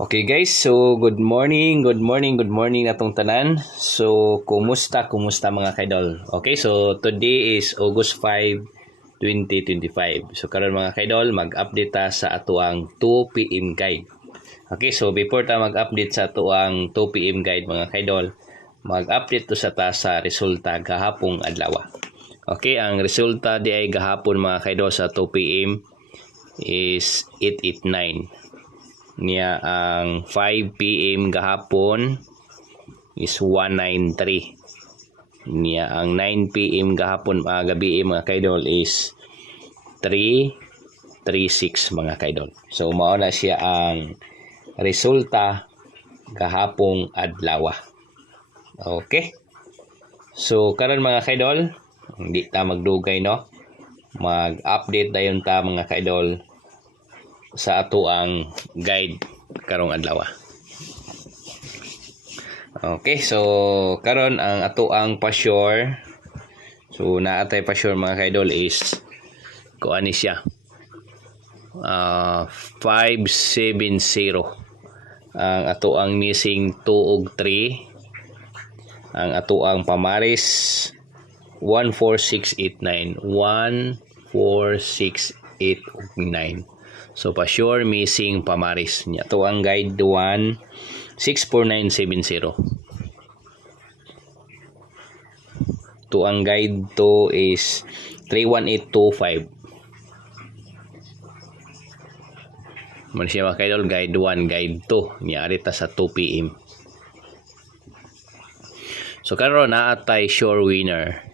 Okay guys, so good morning natong tanan. So kumusta mga kaidol? Okay, so today is August 5, 2025. So karon mga kaidol, mag-update ta sa atuang 2 PM guide. Okay, so before ta mag-update sa atuang 2 PM guide mga kaidol, mag-update to sa ta sa resulta gahapong adlaw. Okay, ang resulta di ay gahapon mga kaidol sa 2 PM is 889. Niya ang 5 PM gahapon is 193. Niya ang 9 PM gahapon gabi mga kaidol is 336 mga kaidol. So mao na siya ang resulta gahapong adlaw. Okay. So karon mga kaidol, hindi ta magdugay no. Mag-update dayon ta mga kaidol sa ato ang guide karong adlaw. Okay, so karon ang ato ang pa-sure. So naatay pa-sure mga kaidol is kuani siya. 570. Ang ato ang missing 2 ug 3. Ang ato ang pamaris 14689. 14689. So pa sure missing pamaris niya. To ang guide 1 64970. To ang guide 2 is 31825. Man siya mga kaidol, guide 1, guide 2 niya arita sa 2 PM. So karon na atay sure winner.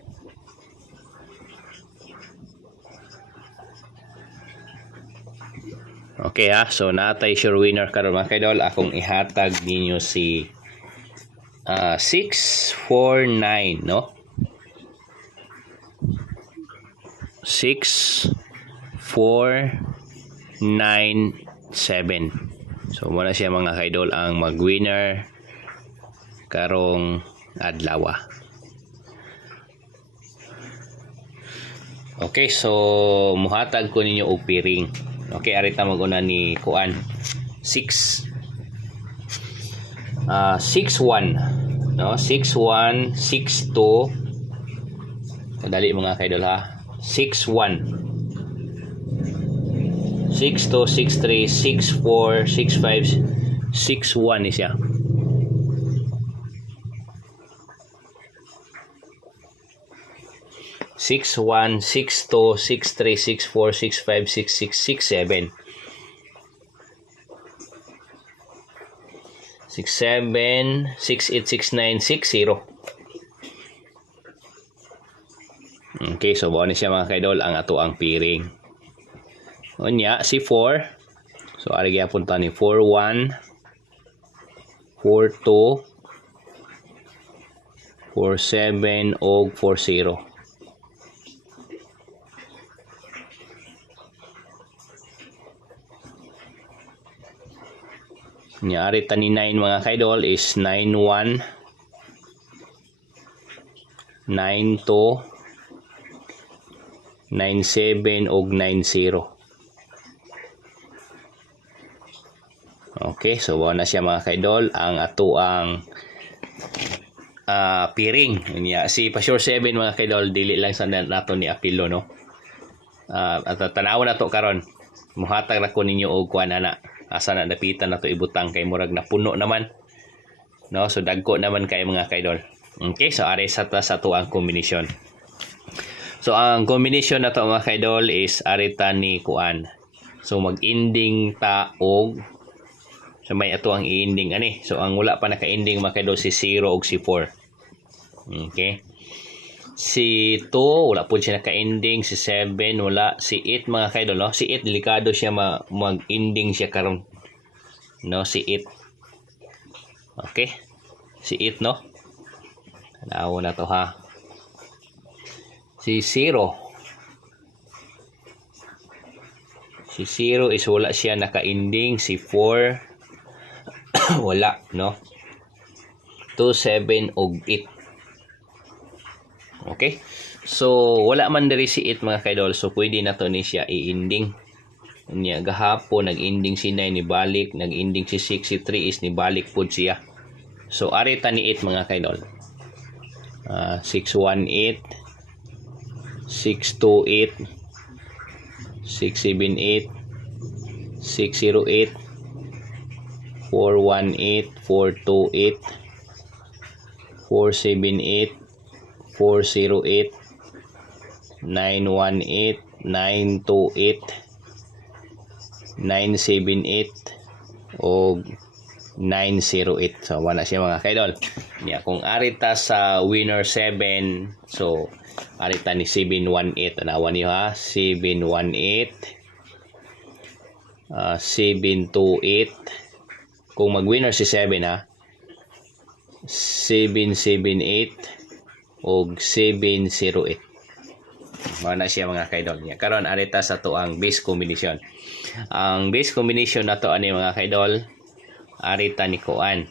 Okay ha, so natay sure winner karon mga kaidol. Akong ihatag ninyo si 649 no? 6497. So muna siya mga kaidol ang mag-winner karong adlaw. Okay, so muhatag ko ninyo og piring. Okay, arita mag-una ni kuan 61 no, 6162. Kadali mga kaidol ha. 61 62 63 64 65 61 ni siya. Six one, 6 2, 6 3, 6 4, 6 5, 6 6, 6 7. 6 7, 6 8, 6 9, 6 0. Okay, so buo ni siya mga kaidol ang ato ang piring. Unya si 4. So ari gyapon ta ni 4 1, 4 2, 4 7 og 4 0. Nyari tani 9 mga kaidol is 91 92 97 og 90. Okay, so buo na siya mga kaidol ang ato ang piring. Nya si pa-sure 7 mga kaidol dili lang sa nato ni apilo no. At tanaw na to karon. Muhatag ra ko ninyo og kuan ana. Asa na dapitan na to ibutang kay murag na puno naman no, so dagko naman kay mga kaidol. Okay, so are sa to ang kombinasyon. So ang kombinasyon na to mga kaidol is arita ni kuan. So mag-ending ta og so may ato ang i-ending ani. So ang wala pa naka-ending mga kaidol si 0 og si 4. Okay, si 2 wala po siya naka-ending, si 7 wala, si 8 mga kaidol no. Si 8 delikado siya mag-ending siya karon no, si 8. Okay, si 8 no. Tanaw na to ha. Si 0. Si 0 is wala siya naka-ending, si 4 wala no. 2 7 og 8. Okay, so wala man diri si 8 mga kaidol, so pwede na to ni siya i-ending. Unya gahapon nag-ending si 9 ni balik, nag-ending si 6, si 3 is ni balik pud siya. So ari ta ni 8 mga kaidol. 618, 628, 678, 608, 418, 428, 478, 408, 918, 928, 978 o 908. So wala siya mga kaidol. Yeah, kung arita sa winner 7, so arita ni 718. Tanawan niyo ha, 718, 728. Kung mag-winner si 7 ha, 778 o 708. Wala siya mga kaidol. Yeah, karon arita sa to ang base combination. Ang base combination na to ani mga kaidol, arita ni Kuan.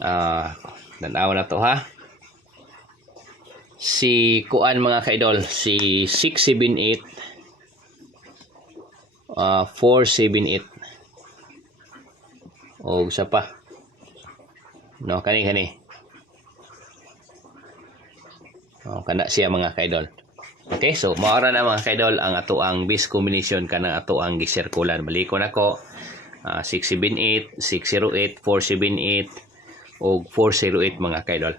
Tanaw na to ha. Si Kuan mga kaidol, si 678, 478. O sa pa. No, kani. Kana siya mga kaidol. Okay, so maara na mga kaidol ang ato ang base combination kanang ato ang gisirkulan. Balikon ako. 678, 608, 478 o 408 mga kaidol.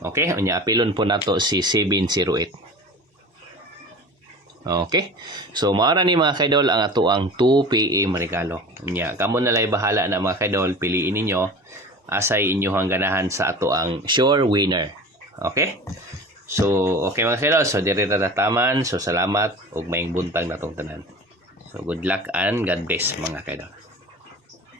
Okay, unya apilon po nato si 708. Okay, so maara ni mga kaidol ang ato ang 2 PM regalo. Unya kamo na lay bahala na mga kaidol, piliin ninyo asay inyong ganahan sa ato ang sure winner. Okay? So, okay mga kaidol, so diri na taman. So salamat ug maayong buntag natong tanan. So good luck and God bless mga kaidol.